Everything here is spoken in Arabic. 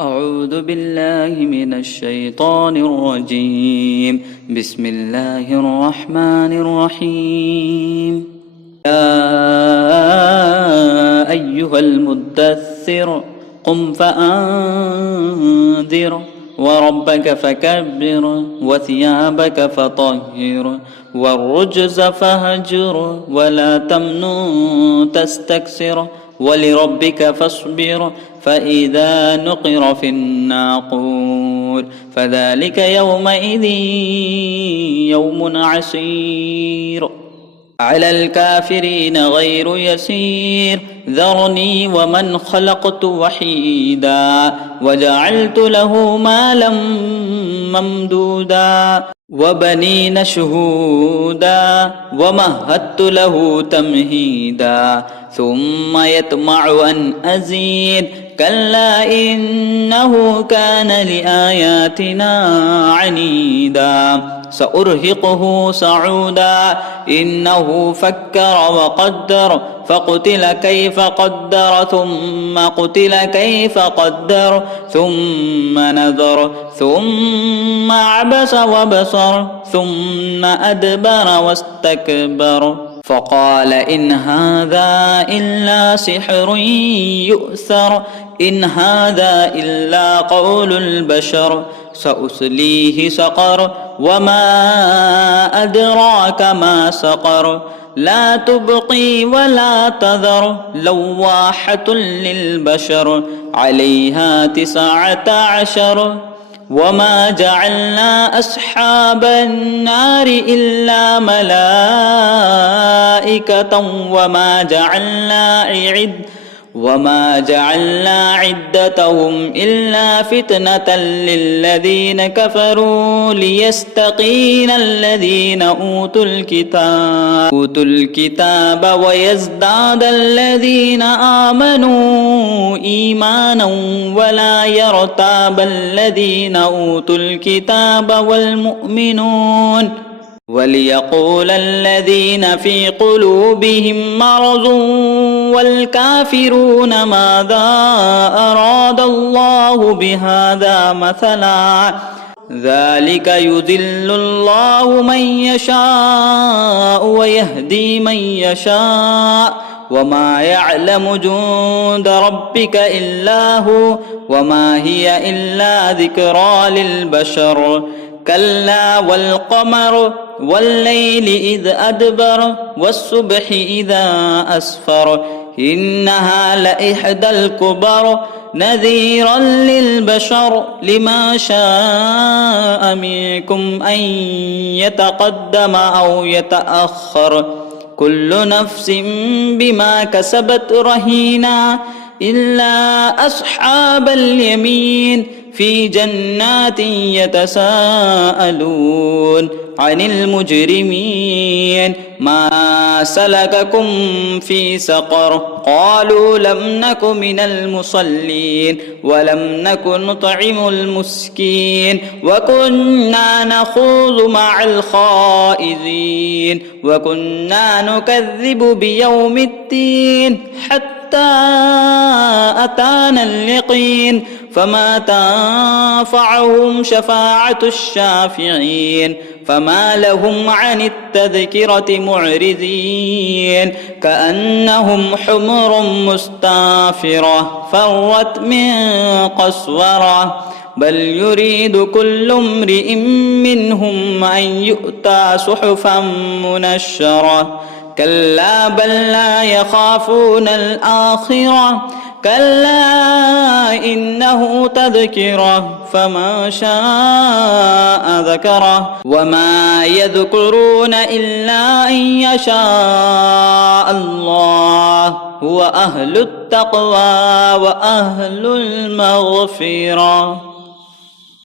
أعوذ بالله من الشيطان الرجيم. بسم الله الرحمن الرحيم. يا أيها المدثر قم فأنذر وربك فكبر وثيابك فطهر والرجز فهجر ولا تمنن تستكثر ولربك فاصبر فإذا نقر في الناقور فذلك يومئذ يوم عسير على الكافرين غير يسير. ذرني ومن خلقت وحيدا وجعلت له مالا ممدودا وبنين شهودا ومهدت له تمهيدا ثم يطمع أن أزيد كلا إنه كان لآياتنا عنيدا سأرهقه صعودا إنه فكر وقدر فقتل كيف قدر ثم قتل كيف قدر ثم نظر ثم عبس وبصر ثم أدبر واستكبر فقال إن هذا إلا سحر يؤثر إن هذا إلا قول البشر سأصليه سقر وما أدراك ما سقر لا تبقي ولا تذر لواحة للبشر عليها 19 وما جعلنا أصحاب النار إلا ملائكة وما جعلنا عدتهم إلا فتنة للذين كفروا ليستقين الذين أوتوا الكتاب ويزداد الذين آمنوا إيمانا ولا يرتاب الذين أوتوا الكتاب والمؤمنون وليقول الذين في قلوبهم مرض والكافرون ماذا أراد الله بهذا مثلا ذلك يضل الله من يشاء ويهدي من يشاء وما يعلم جند ربك إلا هو وما هي إلا ذكرى للبشر كلا والقمر والليل إذ أدبر والصبح إذا أسفر إنها لإحدى الكبر نذيرا للبشر لما شاء منكم أن يتقدم أو يتأخر كل نفس بما كسبت رهينة إلا أصحاب اليمين في جنات يتساءلون عن المجرمين ما سلككم في سقر قالوا لم نك من المصلين ولم نك نطعم المسكين وكنا نخوض مع الخائضين وكنا نكذب بيوم الدين حتى أتانا اليقين فما تنفعهم شفاعة الشافعين فما لهم عن التذكرة معرضين كأنهم حمر مستنفرة فرت من قسورة بل يريد كل امرئ منهم أن يؤتى صحفا منشرة كلا بل لا يخافون الآخرة كلا إنه تذكرة فمن شاء ذكره وما يذكرون إلا أن يشاء الله هو أهل التقوى وأهل المغفرة.